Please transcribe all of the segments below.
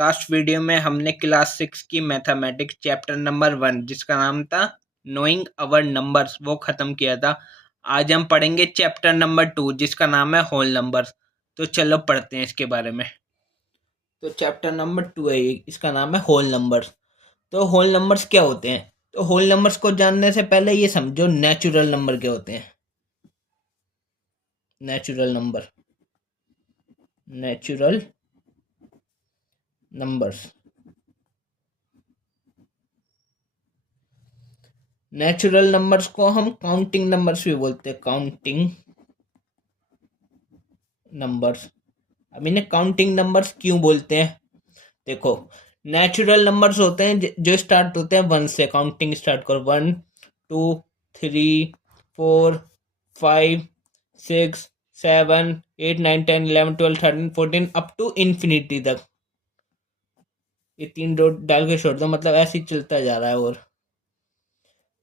Last video में हमने class 6 की मैथमेटिक्स चैप्टर नंबर 1 जिसका नाम था नोइंग अवर नंबर्स वो खत्म किया था। आज हम पढ़ेंगे चैप्टर नंबर 2 जिसका नाम है होल नंबर्स। तो चलो पढ़ते हैं इसके बारे में। तो चैप्टर नंबर 2 है इसका नाम है होल नंबर्स। तो होल नंबर्स क्या होते हैं? तो होल नंबर्स को जानने से पहले ये समझो नेचुरल नंबर क्या होते हैं। Natural number, natural numbers, natural numbers को हम काउंटिंग नंबर्स भी बोलते हैं। Counting numbers. अब इन्हें काउंटिंग नंबर्स क्यों बोलते हैं? देखो, नेचुरल नंबर्स होते हैं जो स्टार्ट होते हैं 1 से। काउंटिंग स्टार्ट करो 1 2 3 4 5 6 7 8 9 10 11 12 13 14 अप टू इन्फिनिटी तक। ये 3 डॉट डाल के छोड़ दो, मतलब ऐसे ही चलता जा रहा है। और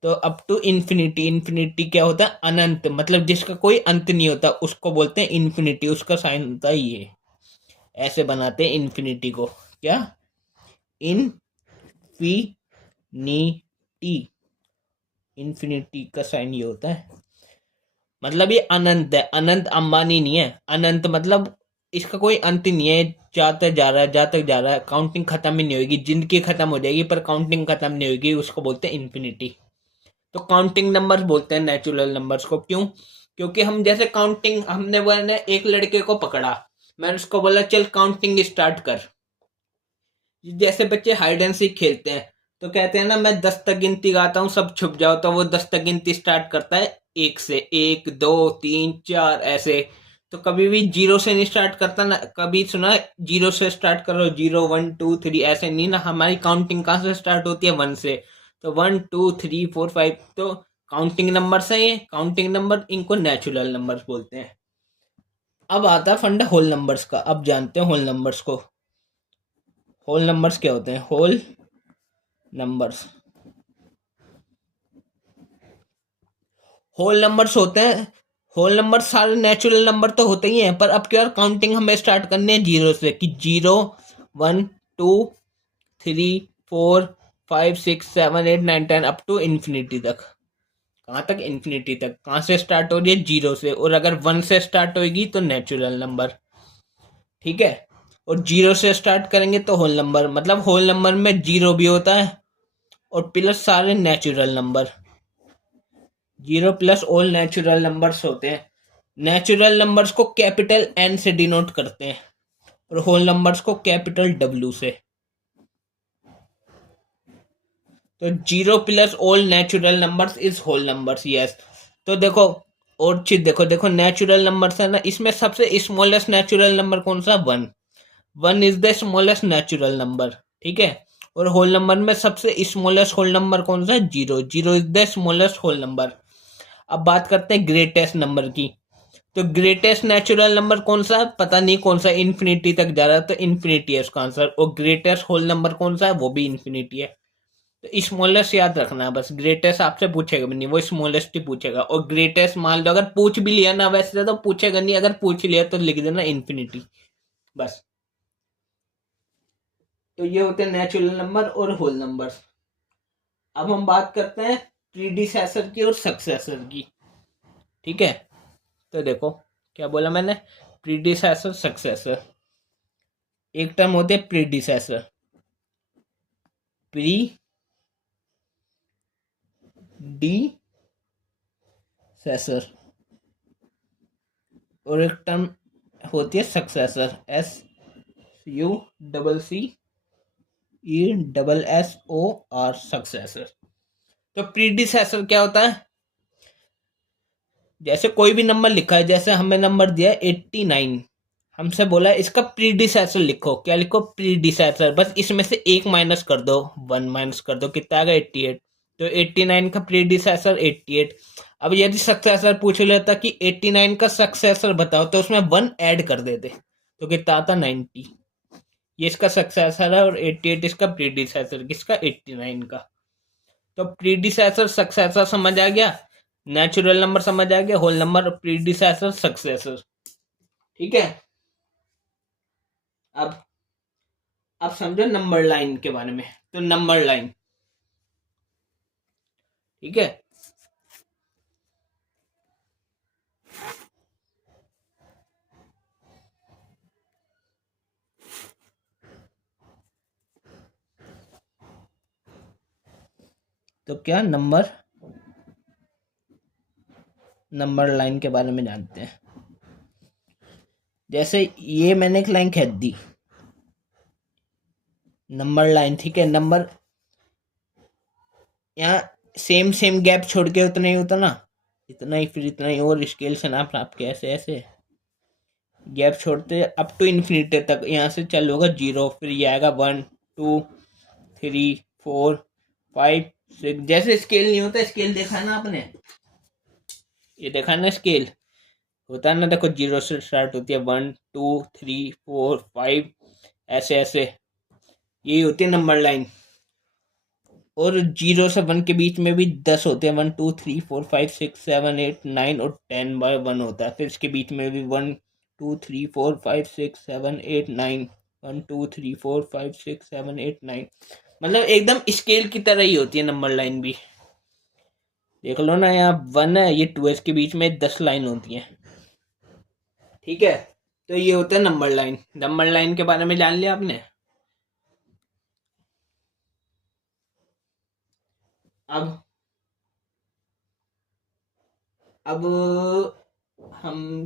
तो अप टू इन्फिनिटी, इन्फिनिटी क्या होता है? अनंत, मतलब जिसका कोई अंत नहीं होता उसको बोलते हैं इन्फिनिटी। उसका साइन होता है ये, ऐसे बनाते हैं इन्फिनिटी को। क्या? इन्फिनिटी। इन्फिनिटी का साइन ये होता है, मतलब ये अनंत है। अनंत अंबानी नहीं है, अनंत मतलब इसका कोई अंत ही नहीं है। जाता जा रहा है, जाता जा रहा है, काउंटिंग खत्म ही नहीं होगी। जिंदगी खत्म हो जाएगी पर काउंटिंग खत्म नहीं होगी, उसको बोलते हैं इन्फिनिटी। तो काउंटिंग नंबर्स बोलते हैं नेचुरल नंबर्स को। क्यों? क्योंकि हम जैसे काउंटिंग, हमने बोला एक लड़के को पकड़ा, मैंने उसको बोला चल काउंटिंग स्टार्ट कर। जैसे बच्चे हाइड एंड सीक खेलते हैं तो कहते हैं ना मैं 10 तक गिनती गाता हूँ सब छुप जाओ, तो वो 10 तक गिनती स्टार्ट करता है 1 से। 1 2 3 4 ऐसे। तो कभी भी 0 से नहीं स्टार्ट करता ना। कभी सुना 0 से स्टार्ट करो, 0 1 2 3 ऐसे नहीं ना। हमारी काउंटिंग कहाँ से स्टार्ट होती है? 1 से। तो 1 2 3 4 5 तो काउंटिंग नंबर्स है ये। काउंटिंग नंबर, इनको नेचुरल नंबर्स बोलते हैं। अब आता है फंडा होल नंबर्स का। अब जानते हैं होल नंबर्स को। होल नंबर्स क्या होते हैं? होल नंबर्स, होल नंबर्स होते हैं। होल नंबर सारे नेचुरल नंबर तो होते ही हैं, पर अब क्या काउंटिंग हमें स्टार्ट करनी है 0 से। कि 0 1 2 3 4 5 6 7 8 9 10 अप टू इन्फिनिटी तक। कहाँ तक? इन्फिनिटी तक। कहाँ से स्टार्ट हो रही है? 0 से। और अगर 1 से स्टार्ट होगी तो नेचुरल नंबर। ठीक है। और 0 से स्टार्ट करेंगे तो होल नंबर, मतलब होल नंबर में 0 भी होता है और प्लस सारे natural number. 0 plus all natural numbers होते हैं। नेचुरल नंबर्स को कैपिटल एन से डिनोट करते हैं और होल नंबर्स को कैपिटल डब्ल्यू से। तो 0 plus all natural numbers is whole numbers. Yes. तो देखो, और चीज देखो, देखो नेचुरल नंबर्स है ना, इसमें सबसे स्मॉलेस्ट नेचुरल नंबर कौन सा? 1। 1 is the smallest natural number. ठीक है। और होल नंबर में सबसे स्मॉलेस्ट होल नंबर कौन सा है? 0। 0 is the smallest whole number. अब बात करते हैं ग्रेटेस्ट नंबर की। तो ग्रेटेस्ट नेचुरल नंबर कौन सा है? पता नहीं कौन सा, इन्फिनिटी तक जा रहा है तो इन्फिनिटी है उसका आंसर। और ग्रेटेस्ट होल नंबर कौन सा है? वो भी इन्फिनिटी है। तो स्मॉलेस्ट याद रखना है बस। ग्रेटेस्ट आपसे पूछेगा भी नहीं, वो स्मॉलेस्ट ही पूछेगा। और ग्रेटेस्ट मान लो अगर पूछ भी लिया ना, वैसे तो पूछेगा नहीं, अगर पूछ लिया तो लिख देना इन्फिनिटी बस। तो ये होते हैं नेचुरल नंबर और होल नंबर्स। अब हम बात करते हैं प्रीडिसेसर की और सक्सेसर की। ठीक है। तो देखो क्या बोला मैंने, प्रीडिसेसर सक्सेसर। एक टर्म होते हैं प्रीडिसेसर, प्री डी सेसर, और एक टर्म होती है successor, S U double C E double S O R, successor. तो प्रीडिसेसर क्या होता है? जैसे कोई भी नंबर लिखा है, जैसे हमें नंबर दिया है 89, हमसे बोला है इसका प्रीडिसेसर लिखो। क्या लिखो? प्रीडिसेसर। बस इसमें से एक माइनस कर दो, 1 माइनस कर दो, कितना आएगा? 88। तो 89 का प्रीडिसेसर 88। अब यदि सक्सेसर पूछ लेता कि 89 का सक्सेसर बताओ, तो उसमें 1 ऐड कर देते तो कितना आता? 90। ये इसका सक्सेसर है और 88 इसका प्रीडिसेसर, किसका? 89 का। तो प्रीडिसेसर सक्सेसर समझ आ गया, नेचुरल नंबर समझ आ गया, होल नंबर, प्रीडिसेसर, सक्सेसर। ठीक है। अब अब समझो नंबर लाइन के बारे में। तो नंबर लाइन, ठीक है, तो क्या नंबर लाइन के बारे में जानते हैं। जैसे ये मैंने एक लाइन खींच दी, नंबर लाइन, ठीक है, नंबर यहाँ सेम सेम गैप छोड़ के उतना ही होता ना, इतना ही, फिर इतना ही, और स्केल से नाप नाप के ऐसे ऐसे गैप छोड़ते अप टू इन्फिनिटी तक। यहाँ से चालू होगा 0, फिर ये आएगा 1 2 3 4 5 6। जैसे स्केल नहीं होता, स्केल देखा है ना आपने, ये देखा है ना स्केल होता है ना, देखो 0 से स्टार्ट होती है, 1 2 3 4 5 ऐसे ऐसे, यही होती है नंबर लाइन। और 0 से 1 के बीच में भी 10 होते हैं, 1 2 3 4 5 6 7 8 9 और 10 बाय 1 होता है। फिर इसके बीच में भी 1 2 3 4 5 6 7 8 9, 1 2 3 4 5 6 7 8 9, मतलब एकदम स्केल की तरह ही होती है नंबर लाइन भी। देख लो ना, यहाँ 1 है, ये 2 है, इसके बीच में 10 लाइन होती है, ठीक है। तो ये होता है नंबर लाइन। नंबर लाइन के बारे में जान लिया आपने। अब हम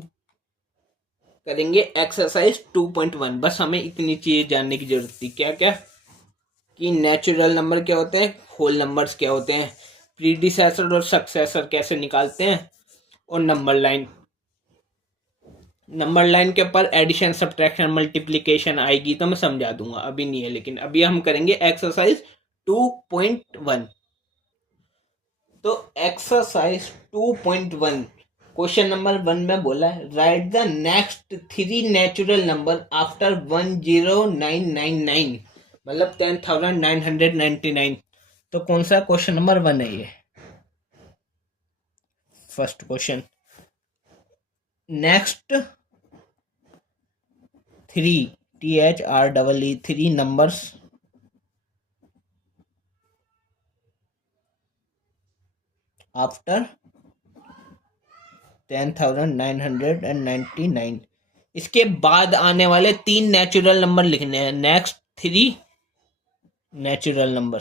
करेंगे एक्सरसाइज 2.1। बस हमें इतनी चीज जानने की जरूरत थी। क्या क्या, कि नेचुरल नंबर क्या होते हैं, होल नंबर्स क्या होते हैं, प्रीडिसेसर और सक्सेसर कैसे निकालते हैं, और नंबर लाइन। नंबर लाइन के ऊपर एडिशन सब्ट्रैक्शन मल्टीप्लिकेशन आएगी तो मैं समझा दूंगा, अभी नहीं है। लेकिन अभी हम करेंगे एक्सरसाइज 2.1। तो एक्सरसाइज 2.1 क्वेश्चन नंबर 1 में बोला है, write the next 3 natural number after 10999, मतलब 10,999। तो कौन सा क्वेश्चन नंबर 1 है ये, first question. Next 3 THREE 3 numbers after 10,999। इसके बाद आने वाले 3 नेचुरल नंबर लिखने हैं, नेक्स्ट 3 नेचुरल नंबर।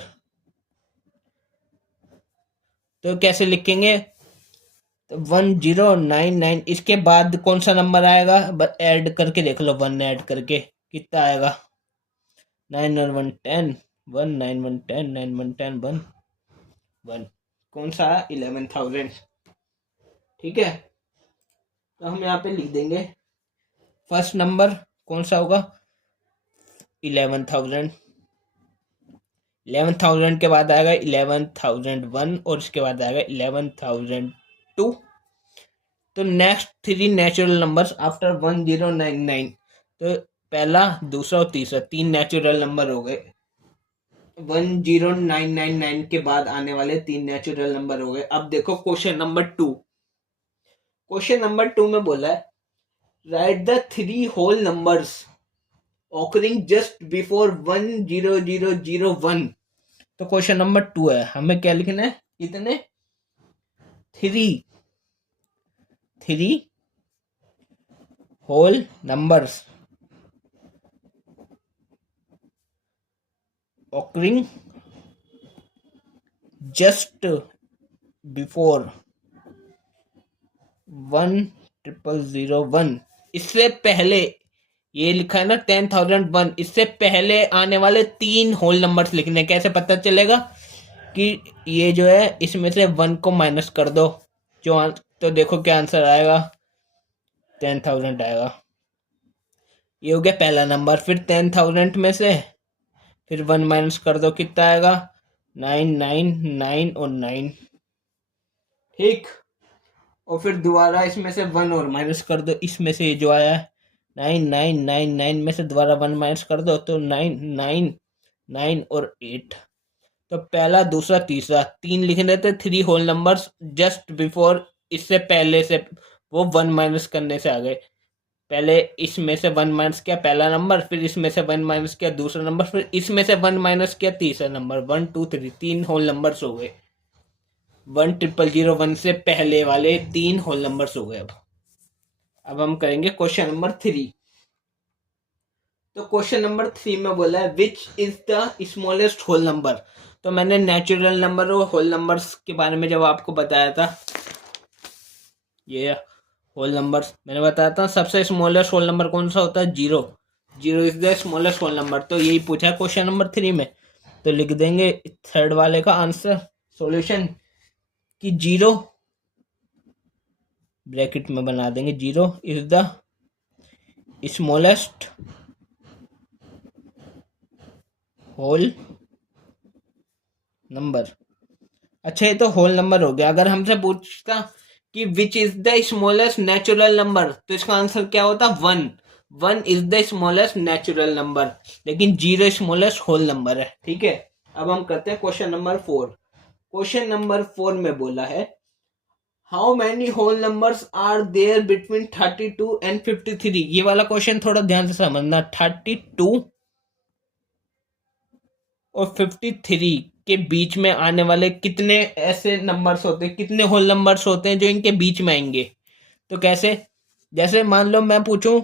तो कैसे लिखेंगे, तो 1099, इसके बाद कौन सा नंबर आएगा, ऐड करके देख लो, 1 ऐड करके कितना आएगा, 9 और 1 10, 1 9 1 10, 9 1 10 1 1, कौन सा है 11,000, ठीक है। तो हम यहाँ पे लिख देंगे फर्स्ट नंबर कौन सा होगा, 11,000। 11,000 के बाद आएगा 11,001 और इसके बाद आएगा 11,002। तो नेक्स्ट 3 नेचुरल नंबर्स आफ्टर 1099, तो पहला दूसरा और तीसरा 3 नेचुरल नंबर हो गए। 10999 के बाद आने वाले 3 नेचुरल नंबर हो गए। अब देखो क्वेश्चन नंबर 2। क्वेश्चन नंबर 2 में बोला है, write the 3 whole numbers occurring just before 10001। तो क्वेश्चन नंबर 2 है, हमें क्या लिखना है, कितने 3 whole numbers occurring just before 10001। इससे पहले ये लिखा है ना 10,001, इससे पहले आने वाले 3 होल नंबर्स लिखने। कैसे पता चलेगा कि ये जो है इसमें से 1 को माइनस कर दो, जो तो देखो क्या आंसर आएगा, 10,000 आएगा। ये हो गया पहला नंबर। फिर 10,000 में से फिर 1 माइनस कर दो, कितना आएगा, 999 और 9, ठीक। और फिर दोबारा इसमें से 1 और माइनस कर दो, इसमें से जो आया है 9999 में से दोबारा 1 माइनस कर दो, तो 999 और 8। तो पहला दूसरा तीसरा 3 लिख देते, 3 होल नंबर्स जस्ट बिफोर, इससे पहले से वो 1 माइनस करने से आ गए। पहले इसमें से 1 माइनस किया पहला नंबर, फिर इसमें से 1 माइनस किया दूसरा नंबर, फिर इसमें से 1 माइनस किया तीसरा नंबर। 1 2 3 3 होल नंबर्स हो गए। 10001 से पहले वाले 3 होल नंबर्स हो गए। अब हम करेंगे क्वेश्चन नंबर 3। तो क्वेश्चन नंबर 3 में बोला है which is the smallest whole number. तो मैंने नेचुरल नंबर और होल नंबर्स के बारे में जब आपको बताया था, ये होल नंबर्स मैंने बताया था, सबसे स्मॉलेस्ट होल नंबर कौन सा होता है? 0। 0 is the smallest whole number. तो यही पूछा है क्वेश्चन नंबर 3 में। तो लिख देंगे थर्ड वाले का आंसर सॉल्यूशन कि 0, ब्रैकेट में बना देंगे 0 is the smallest whole number. अच्छा, ये तो होल नंबर हो गया। अगर हमसे पूछता कि विच is the smallest natural number, तो इसका आंसर क्या होता? 1। 1 is the smallest natural number, लेकिन 0 स्मॉलेस्ट होल नंबर है। ठीक है, अब हम करते हैं क्वेश्चन नंबर 4। क्वेश्चन नंबर 4 में बोला है how many whole numbers are there between 32 and 53। ये वाला क्वेश्चन थोड़ा ध्यान से समझना। 32 और 53 के बीच में आने वाले कितने ऐसे नंबर्स होते हैं, कितने होल नंबर्स होते हैं जो इनके बीच में आएंगे? तो कैसे? जैसे मान लो मैं पूछूं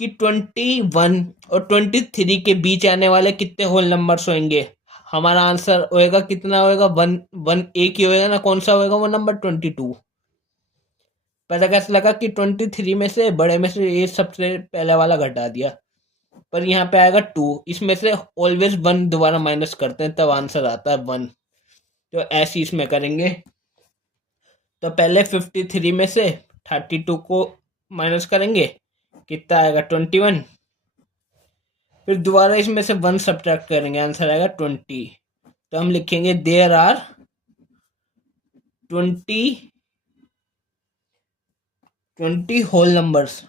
कि 21 और 23 के बीच आने वाले कितने होल नंबर्स होंगे, हमारा आंसर होएगा कितना होएगा? 1 1 एक ही होएगा ना। कौन सा होएगा वो नंबर? 22। पता कैसे लगा कि 23 में से बड़े में से ये सबसे पहले वाला घटा दिया, पर यहाँ पे आएगा 2। इसमें से ऑलवेज 1 दोबारा माइनस करते हैं तब आंसर आता है 1। तो ऐसे इसमें करेंगे। तो पहले 53 में से 32 को माइनस करेंगे, कितना आएगा? 21। फिर दोबारा इसमें से 1 सब्ट्रैक्ट करेंगे, आंसर आएगा 20। तो हम लिखेंगे there are 20 whole numbers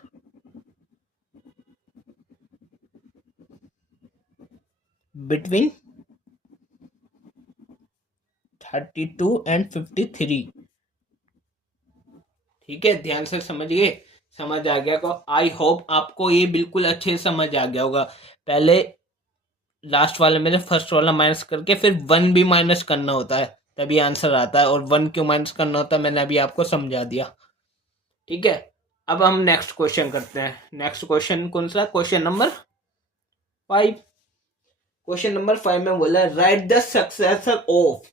between 32 and 53। ठीक है, ध्यान से समझिए। समझ आ गया को? आई होप आपको ये बिल्कुल अच्छे से समझ आ गया होगा। पहले लास्ट वाले में से फर्स्ट वाला माइनस करके फिर 1 भी माइनस करना होता है, तभी आंसर आता है। और 1 क्यों माइनस करना होता है मैंने अभी आपको समझा दिया। ठीक है, अब हम नेक्स्ट क्वेश्चन करते हैं। नेक्स्ट क्वेश्चन कौन सा? Question number 5। क्वेश्चन नंबर 5 में बोला है राइट द सक्सेसर ऑफ।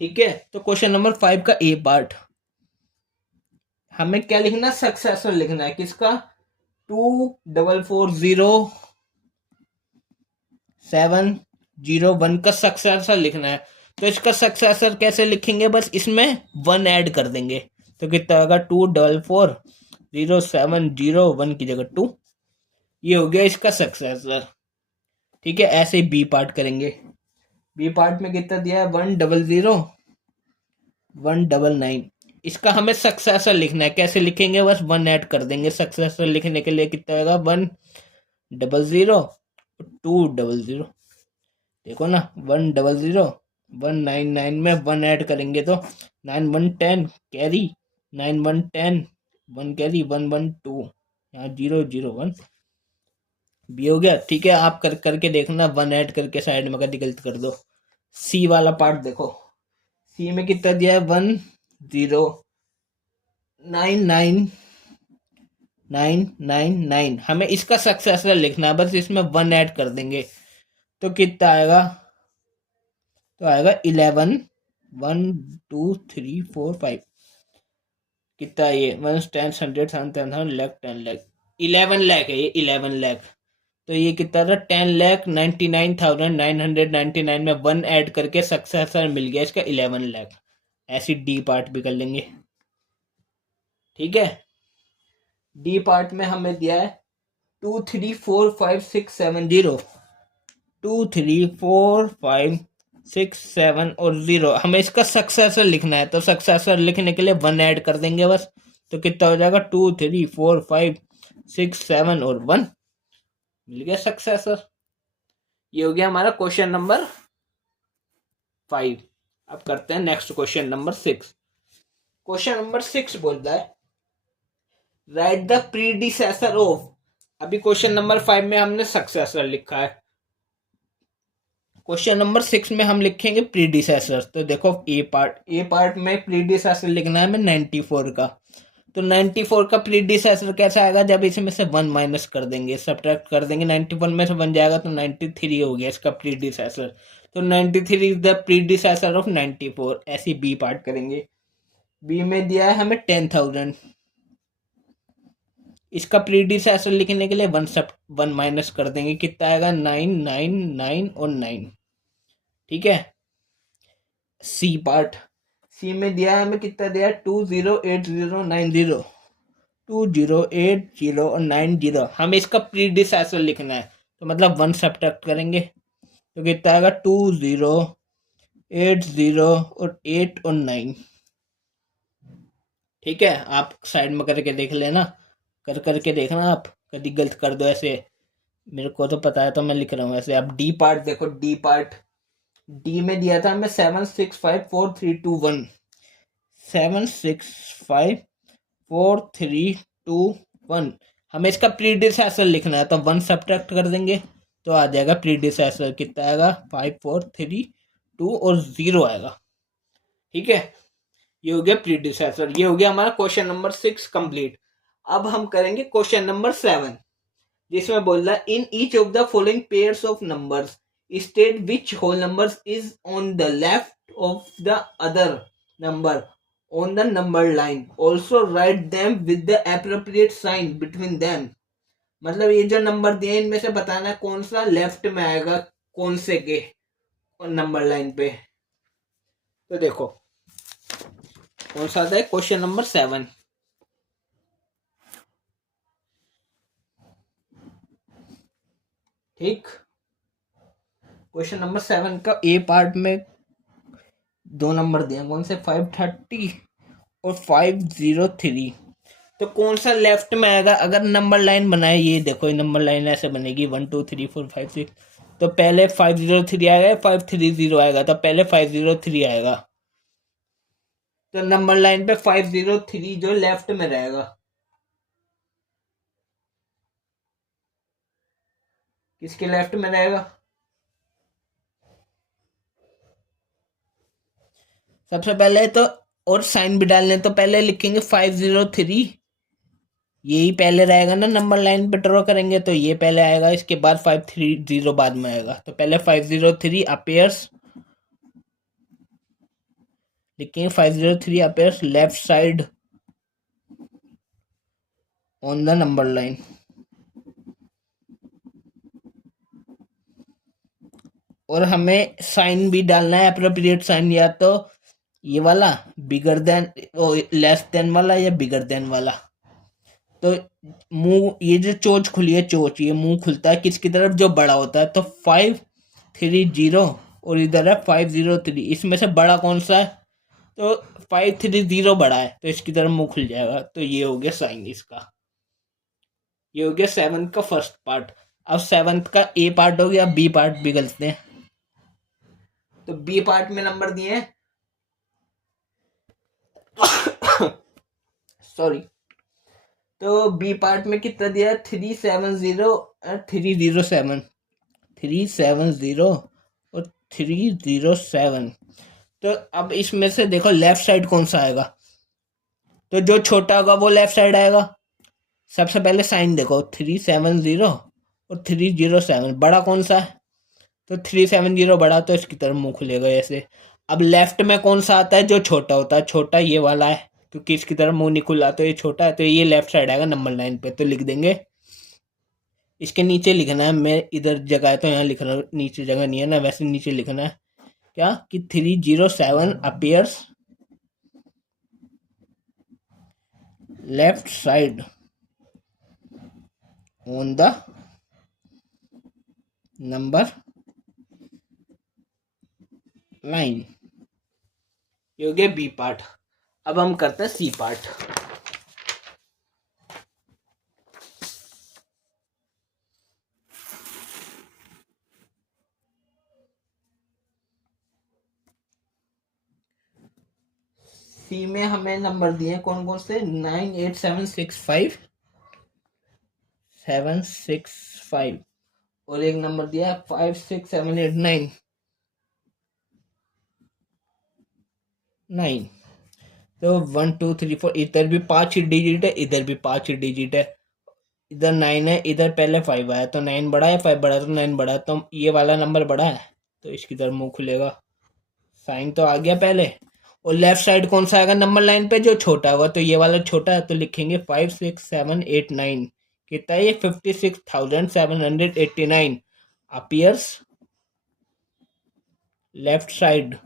ठीक है, तो क्वेश्चन नंबर 5 का ए पार्ट हमें क्या लिखना? सक्सेसर लिखना है। किसका? 2440701 का सक्सेसर लिखना है। तो इसका सक्सेसर कैसे लिखेंगे? बस इसमें 1 ऐड कर देंगे। तो कितना होगा? 2440701 की जगह 2। ये हो गया इसका सक्सेसर। ठीक है, ऐसे ही बी पार्ट करेंगे। बी पार्ट में कितना दिया है? 1000199। इसका हमें सक्सेसर लिखना है। कैसे लिखेंगे? बस 1 ऐड कर देंगे। सक्सेसर लिखने के लिए कितना होगा? 1000200। देखो ना, 100 199 में 1 ऐड करेंगे तो 9110 कैरी, 9110 1 कैरी 112, यहाँ 001 भी हो गया। ठीक है, आप करके देखना। 1 ऐड करके साइड में कभी गलत कर दो। सी वाला पार्ट देखो। सी में कितना दिया है? 1099999। हमें इसका सक्सेसर लिखना है, बस इसमें 1 ऐड कर देंगे। तो कितना आएगा? तो आएगा 11 1 2 3 4 5। कितना ये? 1 10 100 10 लाख 10 लाख 11 लाख है ये। 11 लाख। तो ये कितना था? 10,99,999 में 1 ऐड करके सक्सेसर मिल गया इसका 11 लाख। ऐसी डी पार्ट भी कर लेंगे। ठीक है, डी पार्ट में हमें दिया है 2345670। 2345670 और 0। हमें इसका सक्सेसर लिखना है, तो सक्सेसर लिखने के लिए 1 ऐड कर देंगे बस। तो कितना हो जाएगा? 2345670 और 1 मिल गया सक्सेसर। ये हो गया हमारा क्वेश्चन नंबर 5। अब करते हैं next question number 6। Question number 6 बोलता है राइट द प्रीडिसेसर ऑफ। अभी क्वेश्चन नंबर 5 में हमने सक्सेसर लिखा है। क्वेश्चन नंबर 6 में हम लिखेंगे प्रीडिसेसर। तो देखो ए पार्ट में प्रीडिसेसर लिखना है हमें 94 का। तो 94 का प्रीडिसेसर कैसा आएगा, जब इसमें से 1 माइनस कर देंगे, सब्ट्रैक्ट कर देंगे, 91 में से 1 जाएगा तो 93 हो गया इसका प्रीडिसेसर। तो 93 इज द प्रीडिसेसर ऑफ 94। ऐसी बी पार्ट करेंगे। बी में दिया है हमें 10,000। इसका प्रीडिसेसर लिखने के लिए 1 माइनस कर देंगे, कितना आएगा 9 9 9 और 9। ठीक है। C part. सी में दिया है हमें, कितना दिया है 208090। 2080 और 90 हमें इसका प्रीडिसेसर लिखना है। तो मतलब 1 सब्ट्रैक्ट करेंगे तो कितना आएगा 2080 और 8 और 9। ठीक है, आप साइड में करके देख लेना, करके देखना, आप कभी गलत कर दो ऐसे। मेरे को तो पता है तो मैं लिख रहा हूँ ऐसे। अब डी पार्ट देखो, डी पार्ट। डी में दिया था हमें 7654321। 7654321। हमें इसका प्रीडिसेसर लिखना है तो 1 सब्ट्रैक्ट कर देंगे तो आ जाएगा प्रीडिसेसर, कितना आएगा 5432 और 0 आएगा। ठीक है, ये हो गया प्रीडिसेसर। ये हो गया हमारा क्वेश्चन नंबर 6 कंप्लीट। अब हम करेंगे क्वेश्चन नंबर 7, जिसमें बोल रहा है in each of the following pairs of numbers state which whole numbers is on the left of the other number on the number line, also write them with the appropriate sign between them. मतलब ये जो number दिए इनमें से बताना है कौन सा लेफ्ट में आएगा कौन से के नंबर लाइन पे। तो देखो कौन सा आता है क्वेश्चन नंबर 7। ठीक, क्वेश्चन नंबर 7 का ए पार्ट में 2 नंबर दिए, कौन से 530 और 503। तो कौन सा लेफ्ट में आएगा, अगर नंबर लाइन बनाए, ये देखो ये नंबर लाइन ऐसे बनेगी 1 2 3 4 5 6। तो पहले 503 आएगा, 530 आएगा, तो पहले 503 आएगा। तो नंबर लाइन पे 503 जो लेफ्ट में रहेगा। किसके लेफ्ट में रहेगा, सबसे पहले तो, और साइन भी डालने तो पहले लिखेंगे 503, यही पहले रहेगा ना, नंबर लाइन पे ड्रॉ करेंगे तो ये पहले आएगा, इसके बाद 530 बाद में आएगा। तो पहले 503 अपेयर्स लिखेंगे, 503 appears left side on the number line. और हमें साइन भी डालना है अप्रोप्रिएट साइन, या तो ये वाला बिगर देन, लेस देन वाला, या बिगर देन वाला। तो मुंह, ये जो चोच खुली है, चोच, ये मुंह खुलता है किसकी तरफ, जो बड़ा होता है। तो 530 और इधर है 503, इसमें से बड़ा कौन सा है, तो 530 बड़ा है तो इसकी तरफ मुंह खुल जाएगा। तो ये हो गया साइन इसका। ये हो गया 7 का फर्स्ट पार्ट। अब 7 का ए पार्ट हो गया, बी पार्ट भी गलते हैं। तो बी पार्ट में नंबर दिए हैं सॉरी। तो बी पार्ट में कितना दिया है 370 और 307। तो अब इसमें से देखो लेफ्ट साइड कौन सा आएगा, तो जो छोटा होगा वो लेफ्ट साइड आएगा। सबसे पहले साइन देखो 370 और 307, बड़ा कौन सा है, तो 370 बड़ा, तो इसकी तरफ मुंह खुलेगा ऐसे। अब लेफ्ट में कौन सा आता है, जो छोटा होता है, छोटा ये वाला है, क्योंकि इसकी तरफ मुंह नहीं खुला तो ये छोटा है, तो ये लेफ्ट साइड आएगा नंबर लाइन पे। तो लिख देंगे, इसके नीचे लिखना है, मैं इधर जगह है तो यहाँ लिख रहा हूँ, नीचे जगह नहीं है ना, वैसे नीचे लिखना है क्या कि 307 appears left side on the number line. ये हो गया बी पार्ट। अब हम करते हैं सी पार्ट। सी में हमें नंबर दिए कौन कौन से, 98765 765 और एक नंबर दिया है 56789 9। तो 1 2 3 4 इधर भी 5 डिजिट है, इधर भी 5 डिजिट है। इधर 9 है, इधर पहले 5 आया तो 9 बड़ा है, 5 बड़ा है तो 9 बड़ा है, तो ये वाला नंबर बड़ा है तो इसकी तरफ मुंह खुलेगा। साइन तो आ गया पहले। और लेफ्ट साइड कौन सा आएगा नंबर लाइन पे? जो छोटा होगा, तो ये वाला छोटा है तो लिखेंगे 56789। कितना है ये? 56,789 appears left side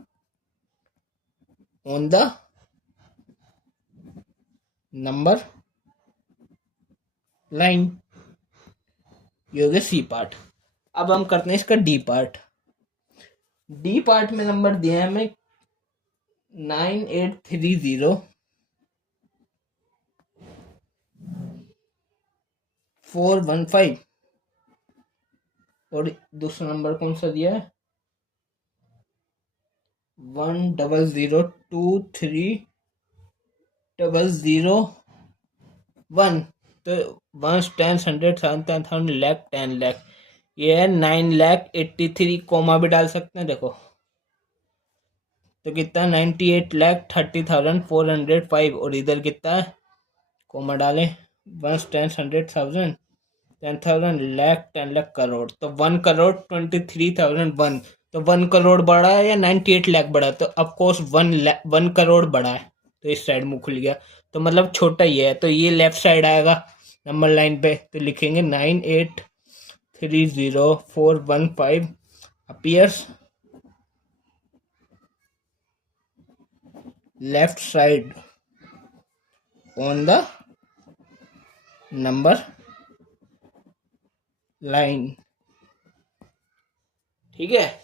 on the number line. ये हो गया सी पार्ट। अब हम करते हैं इसका डी पार्ट। डी पार्ट में नंबर दिया है हमें 9830,415 और दूसरा नंबर कौन सा दिया है? 100,023,001। तो 1 10 100 10,000 लाख 10 लाख, ये है 9,83,000 कोमा भी डाल सकते हैं देखो। तो कितना? 98,30,405 और इधर कितना है? कोमा डालें 1 10 100,000 10,000 लाख 10 लाख करोड़, तो 1,23,001। तो 1 करोड़ बड़ा है या 98 लाख बड़ा है? तो ऑफकोर्स 1 करोड़ बड़ा है, तो इस साइड मुंह खुल गया, तो मतलब छोटा ही है, तो ये लेफ्ट साइड आएगा नंबर लाइन पे। तो लिखेंगे 9830,415 appears left side on the number line. ठीक है,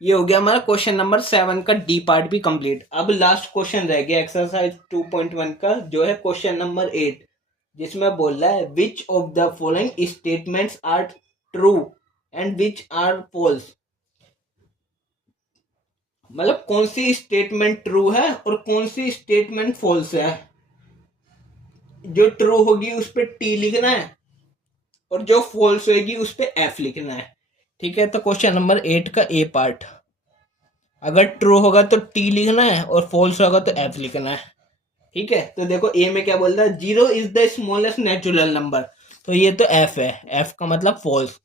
ये हो गया हमारा क्वेश्चन नंबर 7 का डी पार्ट भी कंप्लीट। अब लास्ट क्वेश्चन रह गया एक्सरसाइज 2.1 का, जो है क्वेश्चन नंबर 8, जिसमें बोल रहा है which of the following statements are true and which are false. मतलब कौन सी स्टेटमेंट ट्रू है और कौन सी स्टेटमेंट फॉल्स है। जो ट्रू होगी उस पर टी लिखना है और जो फॉल्स होगी उस पर एफ लिखना है। ठीक है, तो क्वेश्चन नंबर 8 का ए पार्ट, अगर ट्रू होगा तो टी लिखना है और फॉल्स होगा तो एफ लिखना है। ठीक है, तो देखो ए में क्या बोल रहा है? 0 is the smallest natural number, तो ये तो एफ है। एफ का मतलब फॉल्स,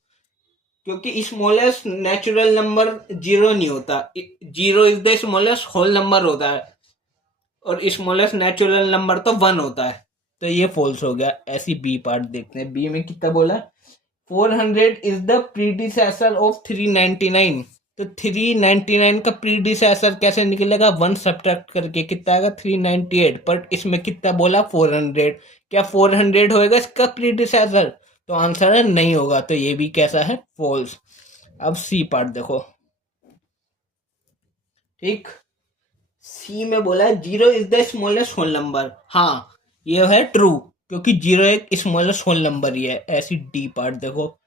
क्योंकि स्मॉलेस्ट नेचुरल नंबर 0 नहीं होता। 0 is the smallest whole number होता है और स्मॉलेस्ट नेचुरल नंबर तो 1 होता है, तो ये फॉल्स हो गया। ऐसी बी पार्ट देखते हैं। बी में कितना बोला? 400 इज द प्रीडिसेसर ऑफ 399। तो 399 का प्रीडिसेसर कैसे निकलेगा? 1 सब्ट्रैक्ट करके कितना आएगा? 398। पर इसमें कितना बोला? 400। क्या 400 होएगा इसका प्रीडिसेसर? तो आंसर है नहीं होगा, तो ये भी कैसा है? फॉल्स। अब सी पार्ट देखो। ठीक, सी में बोला है 0 is the smallest whole number. हाँ, ये है ट्रू, क्योंकि 0 एक स्मॉलेस्ट होल नंबर ही है। ऐसी डी पार्ट देखो।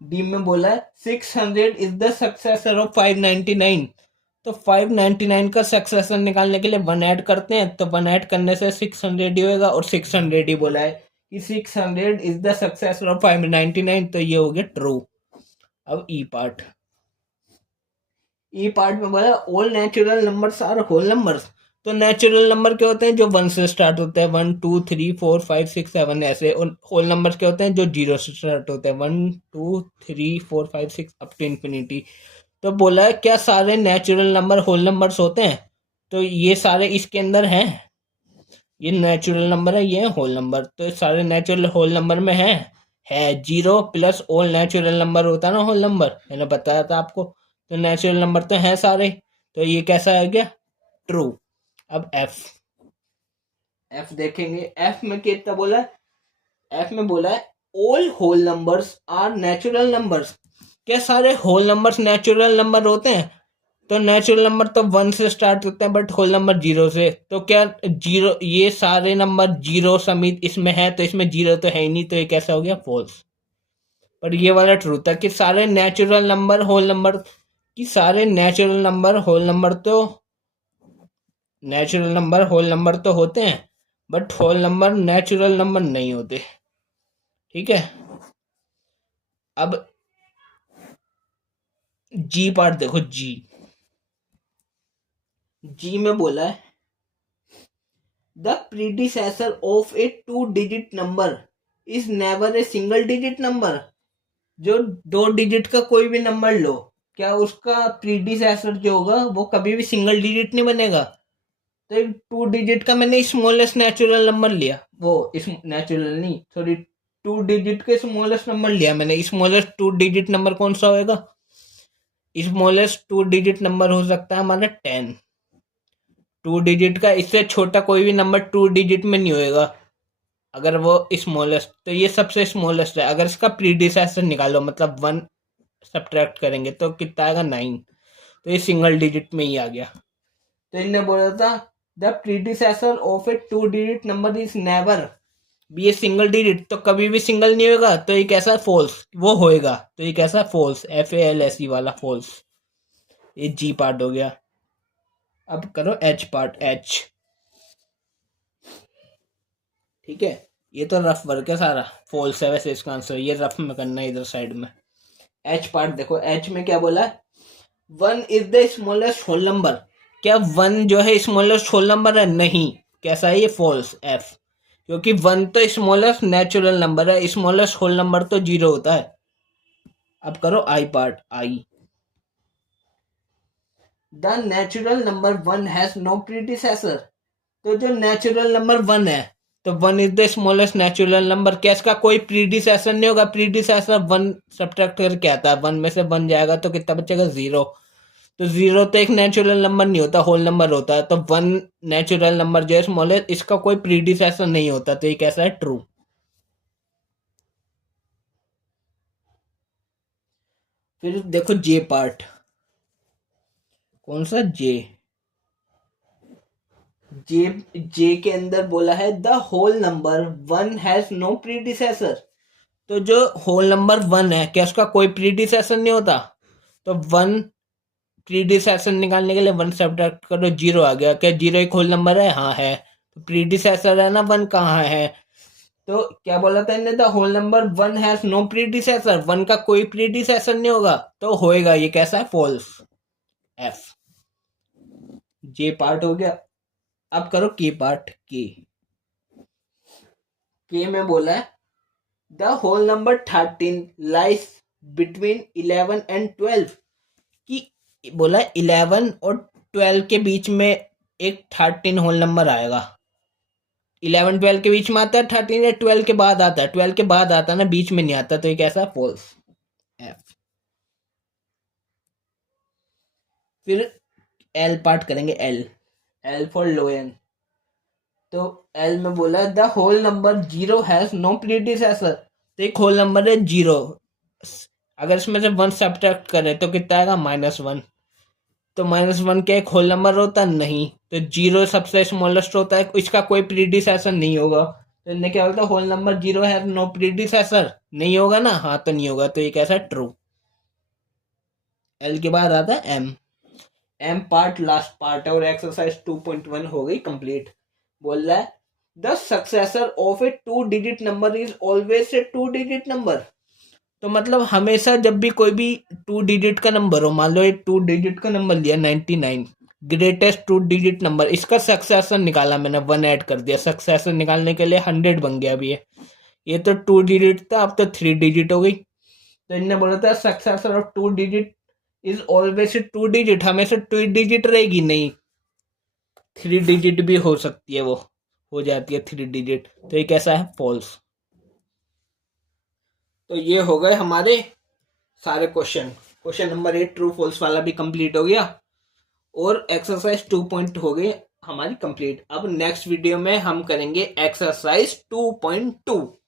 डी में बोला है 600 इज द सक्सेसर ऑफ 599। तो 599 का सक्सेसर निकालने के लिए 1 ऐड करते हैं, तो 1 ऐड करने से 600 ही होएगा और 600 ही बोला है कि 600 इज द सक्सेसर ऑफ 599, तो ये हो गया ट्रू। अब ई पार्ट। ई पार्ट में बोला all natural numbers are whole numbers. तो नेचुरल नंबर क्या होते हैं? जो 1 से स्टार्ट होते हैं, 1 2 3 4 5 6 7 ऐसे। और होल नंबर्स क्या होते हैं? जो 0 से स्टार्ट होते हैं, 1 2 3 4 5 6 अप टू इन्फिनिटी। तो बोला है क्या सारे नेचुरल नंबर होल नंबर्स होते हैं? तो ये सारे इसके अंदर हैं। ये नेचुरल नंबर है, ये होल नंबर, तो सारे नेचुरल होल नंबर में है 0 प्लस ऑल नेचुरल नंबर होता है ना होल नंबर, मैंने बताया था आपको। तो नेचुरल नंबर तो हैं सारे, तो ये कैसा आ गया? ट्रू। अब एफ देखेंगे। एफ में कितना बोला है? एफ में बोला है all whole numbers are natural numbers. क्या सारे होल नंबर्स नेचुरल नंबर होते हैं? तो नेचुरल नंबर तो 1 से स्टार्ट होते हैं, बट होल नंबर 0 से। तो क्या 0, ये सारे नंबर 0 समेत इसमें है, तो इसमें 0 तो है ही नहीं, तो ये कैसा हो गया? फॉल्स। पर ये वाला ट्रू था कि सारे नेचुरल नंबर होल नंबर, कि सारे नेचुरल नंबर होल नंबर तो होल नंबर तो होते हैं, but whole number natural number नहीं होते। ठीक है। अब जी पार्ट देखो, जी में बोला है the predecessor of A 2 digit number is never a single digit number. जो 2 डिजिट का कोई भी नंबर लो, क्या उसका प्रीडिसेसर जो होगा वो कभी भी सिंगल डिजिट नहीं बनेगा। तो 2 डिजिट का मैंने स्मॉलेस्ट नेचुरल नंबर लिया, वो इस नेचुरल नहीं, सॉरी, 2 डिजिट के स्मॉलेस्ट नंबर लिया मैंने। स्मॉलेस्ट 2 डिजिट नंबर कौन सा होएगा? स्मॉलेस्ट 2 डिजिट नंबर हो सकता है हमारा 10। 2 डिजिट का इससे छोटा कोई भी नंबर 2 डिजिट में नहीं होएगा अगर वो स्मॉलेस्ट, तो ये सबसे स्मॉलेस्ट है। अगर इसका प्रीडिसेसर निकालो, मतलब 1 सब्ट्रैक्ट करेंगे तो कितना आएगा? 9। तो ये सिंगल डिजिट में ही आ गया। तो इनने बोला था the predecessor of A 2 digit number is never भी ये सिंगल डिजिट, तो कभी भी सिंगल नहीं होगा, तो ये कैसा फॉल्स वो होएगा। तो ये कैसा फॉल्स, FALSE वाला फॉल्स। ये जी पार्ट हो गया। अब करो एच पार्ट, एच। ठीक है, ये तो रफ वर्क है सारा, फॉल्स है वैसे इसका आंसर, ये रफ में करना है इधर साइड में। एच पार्ट देखो, एच में क्या बोला है? 1 is the smallest whole number. क्या 1 जो है स्मॉलेस्ट होल नंबर है? नहीं। कैसा है ये? False, F. क्योंकि 1 तो स्मॉलेस्ट नेचुरल नंबर है, स्मॉलेस्ट होल नंबर तो 0 होता है। अब करो I part, I. The natural number 1 has no predecessor. तो जो नेचुरल नंबर 1 है, तो 1 is the smallest natural number. क्या इसका कोई प्रीडिसेसर नहीं होगा? प्रीडिसेसर 1 सब्ट्रैक्ट करके आता है, 1 में से 1 जाएगा तो कितना बचेगा? 0। तो 0 तो एक नेचुरल नंबर नहीं होता, होल नंबर होता है। तो 1 नेचुरल नंबर जो है स्मॉलेस्ट, इसका कोई प्रीडिसेसर नहीं होता, तो ये कैसा है? ट्रू। फिर देखो जे पार्ट, कौन सा? जे। जे जे के अंदर बोला है the whole number 1 has no predecessor. तो जो होल नंबर 1 है, क्या उसका कोई प्रीडिसेसर नहीं होता? तो 1 प्रीडिसेसर निकालने के लिए 1 सब्ट्रैक्ट करो, 0 आ गया। क्या 0 एक होल नंबर है? हाँ है। तो प्रीडिसेसर है ना, 1 कहाँ है? तो क्या बोला था इन्हें? The whole number 1 has no predecessor, 1 का कोई प्रीडिसेसर नहीं होगा, तो होएगा ये कैसा है? False, F. जे पार्ट हो गया। अब करो के पार्ट, के में बोला है the whole number 13 lies between 11 and 12। कि बोला 11 और 12 के बीच में एक 13 होल नंबर आएगा। 11 12 के बीच में आता है 13, या 12 के बाद आता है? 12 के बाद आता है ना, बीच में नहीं आता, तो ये कैसा? False, F. फिर एल पार्ट करेंगे, एल। एल फॉर लोएन। तो एल में बोला the whole number 0 has no predecessor. तो एक होल नंबर है 0, अगर इसमें से 1 सब्ट्रैक्ट करें तो कितना आएगा? -1। तो -1 क्या एक होल नंबर होता? नहीं। तो 0 सबसे स्मॉलेस्ट होता है, इसका कोई प्रीडिसेसर नहीं होगा। तो इन्हें क्या बोलता है? होल नंबर 0 है नो प्रीडिसेसर, नहीं होगा ना? हाँ, तो नहीं होगा, तो ये कैसा? ट्रू। एल के बाद आता है M. M part last part है, और एक्सरसाइज 2.1 हो गई कंप्लीट। बोल रहा है the successor of A 2 digit number is always a 2 digit number. तो मतलब हमेशा जब भी कोई भी 2 डिजिट का नंबर हो, मान लो ये 2 डिजिट का नंबर लिया 99, ग्रेटेस्ट 2 डिजिट नंबर, इसका सक्सेसर निकाला मैंने, 1 ऐड कर दिया। सक्सेसर निकालने के लिए 100 बन गया अभी ये तो 2 डिजिट था, अब तो 3 डिजिट हो गई। तो इन्होंने बोला था successor of 2 digit is always 2 digit, हमेशा 2 डिजिट रहेगी नहीं, 3 डिजिट भी हो सकती है, वो हो जाती है 3 डिजिट। तो ये कैसा है? फॉल्स। तो ये हो गए हमारे सारे question. Question number 8 true false वाला भी कंप्लीट हो गया, और एक्सरसाइज 2 पॉइंट हो गई हमारी कंप्लीट। अब नेक्स्ट वीडियो में हम करेंगे एक्सरसाइज 2.2।